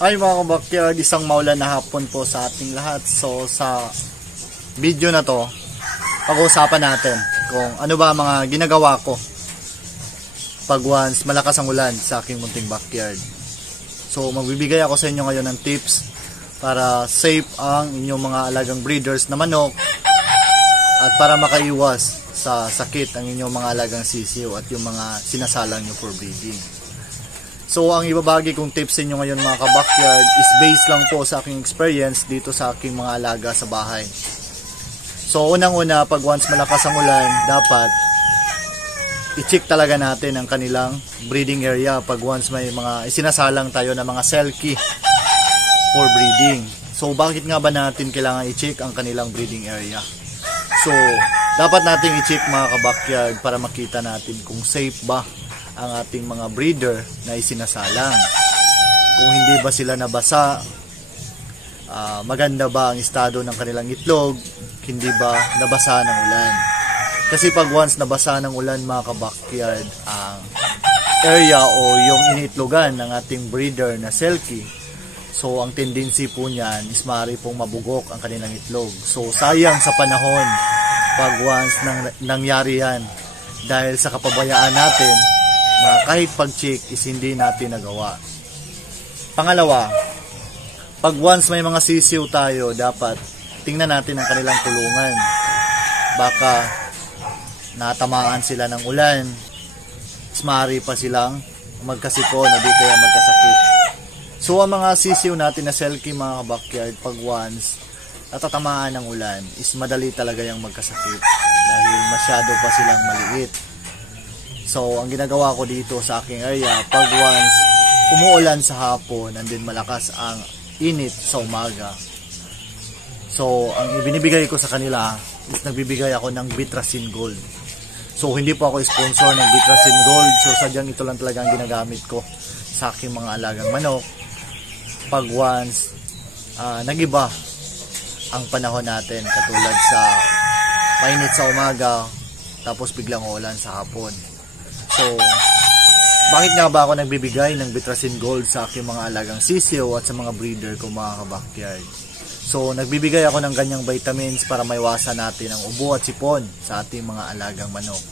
Ay mga kabakyard, isang maulan na hapon po sa ating lahat. So sa video na to, pag-uusapan natin kung ano ba mga ginagawa ko pag once malakas ang ulan sa aking munting backyard. So magbibigay ako sa inyo ngayon ng tips para safe ang inyong mga alagang breeders na manok at para makaiwas sa sakit ang inyong mga alagang sisiw at yung mga sinasalang nyo for breeding. So ang ibabagi kong tips sa inyo ngayon mga ka-backyard is based lang po sa aking experience dito sa aking mga alaga sa bahay. So unang-una, pag once malakas ang ulan, dapat i-check talaga natin ang kanilang breeding area pag once may mga isinasalang tayo na mga selkie for breeding. So bakit nga ba natin kailangan i-check ang kanilang breeding area? So dapat nating i-check mga ka-backyard para makita natin kung safe ba ang ating mga breeder na isinasalang. Kung hindi ba sila nabasa, maganda ba ang estado ng kanilang itlog, hindi ba nabasa ng ulan. Kasi pag once nabasa ng ulan mga ka-backyard ang area o yung iniitlogan ng ating breeder na selkie, so ang tendency po niyan is maaari pong mabugok ang kanilang itlog. So sayang sa panahon pag once nangyari yan dahil sa kapabayaan natin na kahit pag-check is hindi natin nagawa. Pangalawa, pag once may mga sisiw tayo, dapat tingnan natin ang kanilang kulungan. Baka natamaan sila ng ulan, maaari pa silang magkasipon o di kaya magkasakit. So ang mga sisiw natin na selkie mga backyard, pag once natatamaan ng ulan is madali talaga yung magkasakit dahil masyado pa silang maliit. So ang ginagawa ko dito sa aking area, pag once umuulan sa hapon and then malakas ang init sa umaga, so ang ibinibigay ko sa kanila is nagbibigay ako ng Bitrasin Gold. So hindi po ako sponsor ng Bitrasin Gold, so sadyang ito lang talaga ang ginagamit ko sa aking mga alagang manok pag once nagiba ang panahon natin, katulad sa mainit sa umaga tapos biglang uulan sa hapon. So bakit nga ba ako nagbibigay ng Bitrasin Gold sa aking mga alagang sisiw at sa mga breeder ko mga ka-backyard? So nagbibigay ako ng ganyang vitamins para maiwasan natin ang ubo at sipon sa ating mga alagang manok.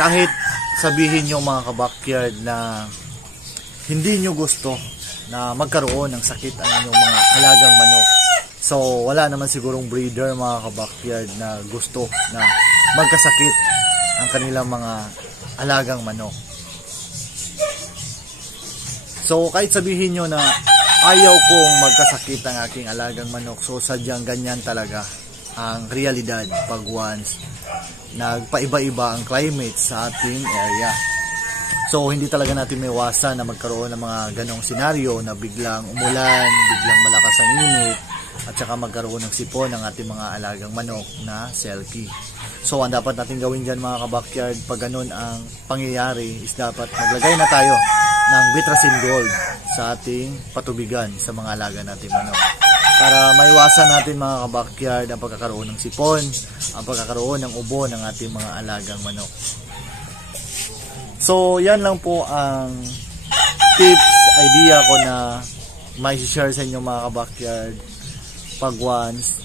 Kahit sabihin nyo mga ka-backyard na hindi nyo gusto na magkaroon ng sakit ang inyong mga alagang manok, so wala naman sigurong breeder mga ka-backyard na gusto na magkasakit ang kanilang mga alagang manok. So kahit sabihin nyo na ayaw kong magkasakit ang aking alagang manok, so sadyang ganyan talaga ang realidad pag once nagpaiba-iba ang climate sa ating area. So hindi talaga natin maiwasan na magkaroon ng mga ganong senaryo na biglang umulan, biglang malakas ang init, at saka magkaroon ng sipon ng ating mga alagang manok na selkie. So ang dapat natin gawin dyan mga ka-backyard pag ganun ang pangyayari is dapat maglagay na tayo ng Bitrasin Gold sa ating patubigan sa mga alaga natin manok para maiwasan natin mga ka-backyard ang pagkakaroon ng sipon, ang pagkakaroon ng ubo ng ating mga alagang manok. So yan lang po ang tips, idea ko na may share sa inyo mga ka-backyard pag once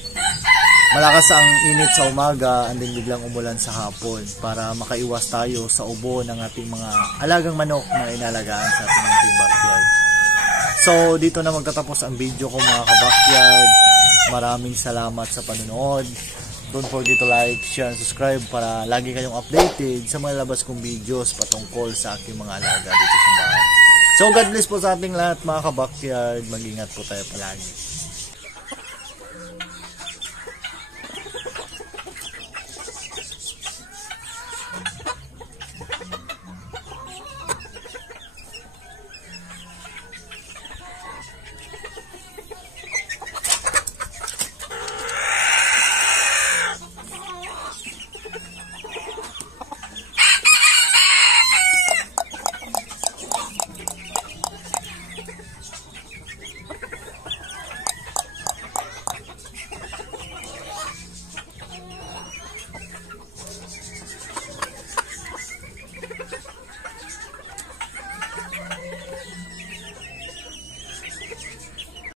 malakas ang init sa umaga and then biglang umulan sa hapon, para makaiwas tayo sa ubo ng ating mga alagang manok na inalagaan sa ating munting backyard. So dito na magtatapos ang video ko mga ka-backyard. Maraming salamat sa panonood. Don't forget to like, share, and subscribe para lagi kayong updated sa mga labas kong videos patungkol sa aking mga alaga dito sa bahay. So God bless po sa ating lahat mga ka-backyard. Mag-ingat po tayo palagi.